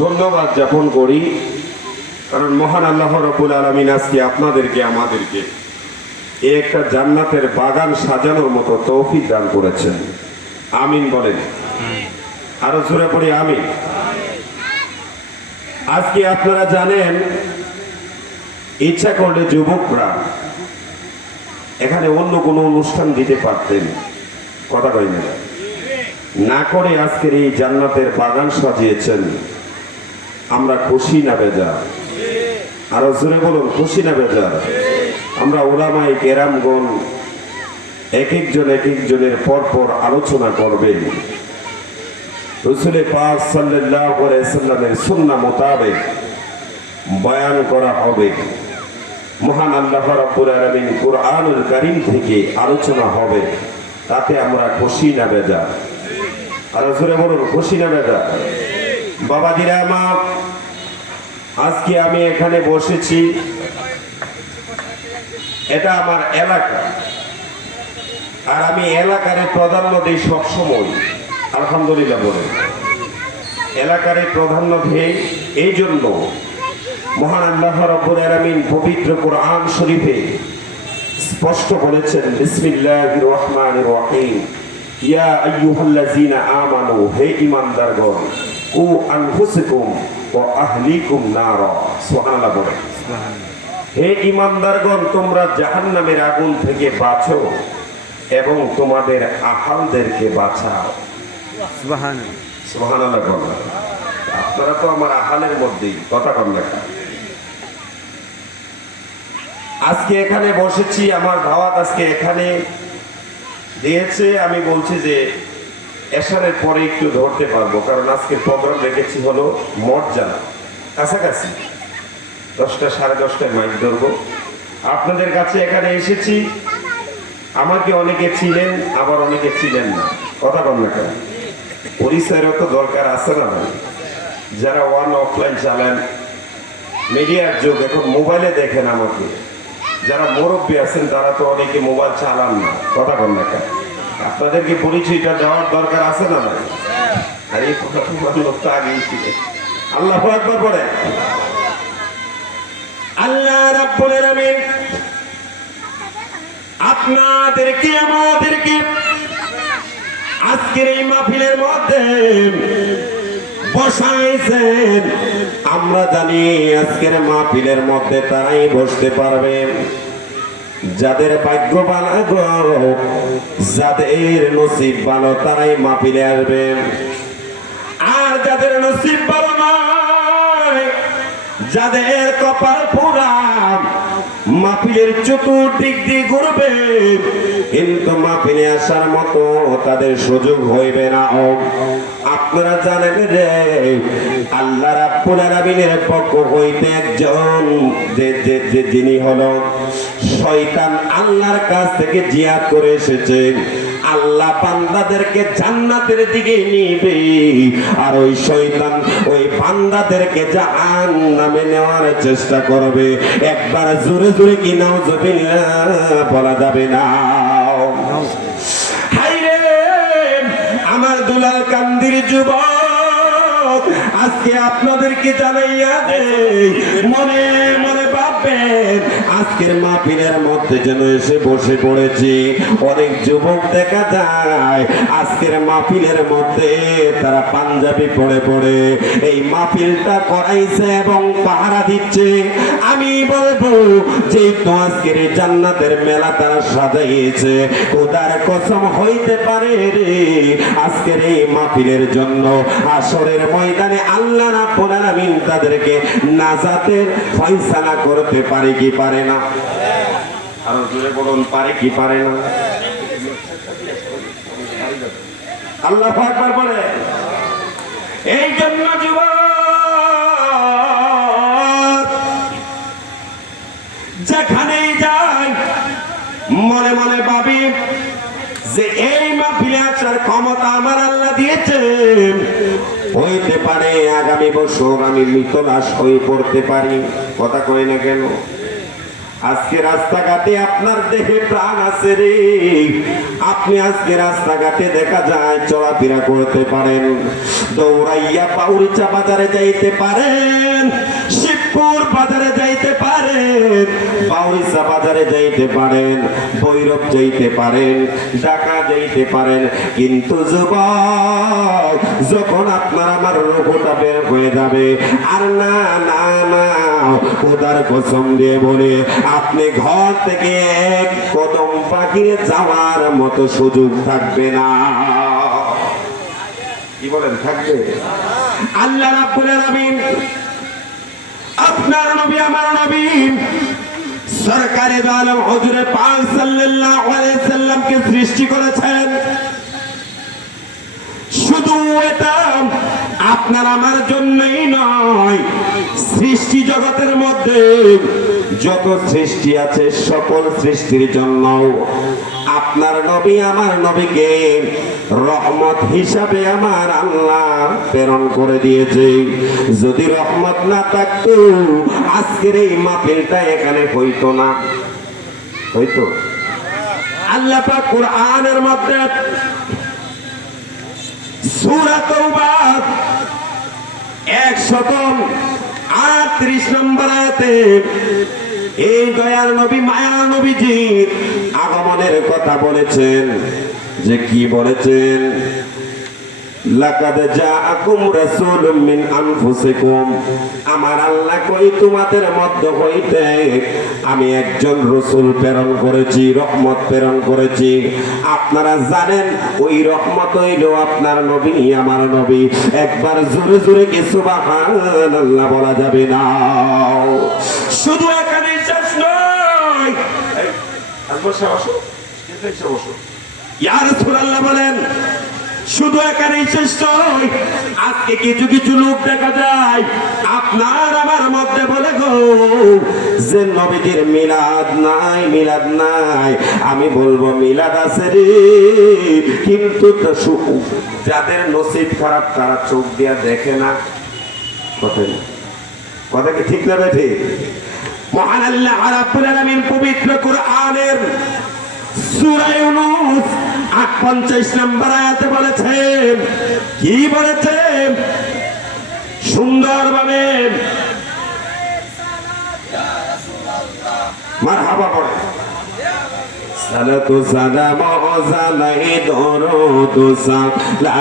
ধন্যবাদ জ্ঞাপন করি। কারণ মহান আল্লাহ রবুল আলমিন আজকে আপনাদেরকে, আমাদেরকে এ একটা জান্নাতের বাগান সাজানোর মতো তৌফিক দান করেছেন। আমিন বলেন। আরও জোরে পড়ি আমিন। আজকে আপনারা জানেন, ইচ্ছা করলে যুবকরা এখানে অন্য কোনো অনুষ্ঠান দিতে পারতেন। কথা কই না করে আজকের এই জান্নাতের বাগান সাজিয়েছেন। আমরা খুশি না বেজার। আরও জোরে বলুন, খুশি না বেজার? আমরা ওলামাই কেরামগণ এক একজন এক একজনের পর পর আলোচনা করবেন রসুলের পাক সাল্লামের সুন্নাহ মোতাবেক বয়ান করা হবে। মহান আল্লাহ রাব্বুল আলামিন কুরআনুল কারীম থেকে আলোচনা হবে। তাতে আমরা খুশি না বেজার। আর জোরে বলুন, খুশি না বেজার? বাবাজিরা আমার আজকে আমি এখানে বসেছি। এটা আমার এলাকা। আর আমি এলাকারে প্রাধান্য দিই সবসময়। আলহামদুলিল্লাহ বলে। এলাকারে প্রাধান্য দিই এই জন্য। মহান আল্লাহ রব্বুল আলামিন পবিত্র কোরআন শরীফে স্পষ্ট বলেছেন, বিসমিল্লাহির রহমানির রহিম। ইয়া আইয়ুহাল্লাযীনা আমানু হে ঈমানদারগণ ও আনফুসিকুম ওয়া আহলিকুম নারা। সুবহানাল্লাহ বলেন। হে ঈমানদারগণ তোমরা জাহান্নামের আগুন থেকে বাঁচো এবং তোমাদের আহালদেরকে বাঁচাও। সুবাহান সুবহানাল্লাহ বলেন। আপনারা তো আমার আহালের মধ্যেই কথা কম লেখা আজকে এখানে বসেছি আমার ভাওয়াত আজকে এখানে দিয়েছে, আমি বলছি যে এশারের পরে একটু ধরতে পারব, কারণ আজকের প্রোগ্রাম রেখেছি হলো মর্যাদা কাছাকাছি। দশটা, সাড়ে দশটায় মাইক ধরবো। আপনাদের কাছে এখানে এসেছি। আমাকে অনেকে ছিলেন আবার অনেকে ছিলেন না। কথা কম না কেন? পরিচয়েরও তো দরকার আছে না ভাই। যারা ওয়ান অফলাইন চালান মিডিয়ার যুগ, এখন মোবাইলে দেখেন আমাকে। যারা মুরব্বী আছেন, তারা তো অনেকে মোবাইল চালান না। কথা বল না কেন? আপনাদেরকে পরিচয়টা দেওয়ার দরকার আছে না ভাই আর এই তোমার লোক তো আগেই ছিল। আল্লাহ একবার পড়ে। আল্লাহ আপনাদেরকে, আমাদেরকে আজকের এই মাহফিলের মধ্যে বসাইছেন। আমরা জানি আজকের মাহফিলের মধ্যে তারাই বসতে পারবে। যাদের ভাগ্য ভালো যাদের নসিব ভালো, তারাই মাহফিলে আসবে। আর যাদের নসিব ভালো যাদের কপাল পোড়া মাহফিলের চতুর্দিক দিয়ে ঘুরবে। কিন্তু মাহফিলে আসার মতো তাদের সুযোগ হইবে না। আপনারা জানেন রে, আল্লাহ রাব্বুল আলামিনের পক্ষ হইতে একজন যে যিনি হলো শয়তান আল্লাহর কাছ থেকে জিয়াদ করে এসেছেন আল্লাহ বান্দাদেরকে জান্নাতের দিকে নিবে। আর ওই শয়তান ওই বান্দাদেরকে জাহান নামে নেওয়ার চেষ্টা করবে। একবার জোরে জোরে কি নাও বলা যাবে না। আমার দুলাল কান্দির যুবক, আজকে আপনাদেরকে জানাইয়া দেই, মনে মনে ভাববেন আজকের মাহফিলের মধ্যে যেন এসে বসে পড়েছি। অনেক যুবক দেখা যায়, আজকের মাহফিলের মধ্যে তারা পাঞ্জাবি পড়ে পড়ে। এই মাহফিলটা করাইছে এবং পাহারা দিচ্ছে। আমি বলব যে তো আজকের জান্নাতের মেলা তারা সাজাইয়েছে ওদার কসম হইতে পারে রে। আজকের এই মাহফিলের জন্য আসরের ময়দানে আল্লাহ রাব্বুল আলামিন তাদেরকে নাজাতের ফয়সালা করতে পারে কি পারে না? আরও জোরে বলুন, পারে কি পারে না? আল্লাহ আকবার বলে, এই জন্য যেখানেই যাই, মনে মনে ভাবি যে এই আসার ক্ষমতা আমার আল্লাহ দিয়েছে হইতে পারে, আগামী বছর আমি মৃত নাশ হয়ে পড়তে পারি। কথা কই না কেন? আজকে রাস্তাঘাটে আপনার দেখে প্রাণ আছে রে। আপনি আজকে রাস্তাঘাটে দেখা যায় চলাফেরা করতে পারেন। দৌড়াইয়া পাউরিচা বাজারে যাইতে পারেন, শিবপুর বাজারে যাইতে পারেন পাউরিচা বাজারে যাইতে পারেন, ভৈরব যাইতে পারেন, ঢাকা যাইতে পারেন, কিন্তু যুবক, যখন আপনার আমার রোগটা বের হয়ে যাবে, আর না না না, খোদার কসম দিয়ে বলে, আপনি ঘর থেকে এক কদম পাখিয়ে যাওয়ার মতো সুযোগ থাকবে না। কি বলেন, থাকবে? আল্লাহ রাব্বুল আলামিন আপনার নবী, আমার নবী। সরকারে আলম হজুরে পাল সাল্লাল্লাহু সাল্লামকে সৃষ্টি করেছেন। শুধু এটা, আপনার আমার জন্যই নয়, সৃষ্টি জগতের মধ্যে যত সৃষ্টি আছে সকল সৃষ্টির জন্য, আপনার নবী আমার নবীকে রহমত হিসাবে আমার আল্লাহ প্রেরণ করে দিয়েছে। যদি রহমত না থাকতো, আজকের এই মাহফিলটা এখানে হইতো না। হইতো? আল্লাহ পাক কোরআনের মধ্যে সূরা তওবা 138 নম্বর আয়াতে এই দয়ার নবী, মায়ার নবীজির আগমনের কথা বলেছেন। যে কি বলেছেন? আমার আল্লাহ কই তোমাদের মধ্য হইতে আমি একজন রসূল প্রেরণ করেছি, রহমত প্রেরণ করেছি। আপনারা জানেন, ওই রহমত হইল আপনার নবী, আমার নবী। একবার জোরে জোরে কি সুবহানাল্লাহ বলা যাবে না? শুধু এখানে বসো বলেন শুধু এখানেই শেষ নয় আজকে কিছু কিছু লোক দেখা যায় আপনার আমার মধ্যে বলে গো যে নবীজির মিলাদ নাই মিলাদ নাই। আমি বলব মিলাদ আছে রে কিন্তু যাদের নসিব খারাপ তারা চোখ দিয়া দেখে না। কথা না কথা কি ঠিক না বেঠে মহান আল্লাহ রাব্বুল আলামিন পবিত্র কোরআনের সূরা ইউনূস 58 নম্বর আয়াতে বলেছেন কি বলেছেন সুন্দরভাবে মারহাবা পড়ে। সালাতু সালাম ও জানাই দরুদ সালাম।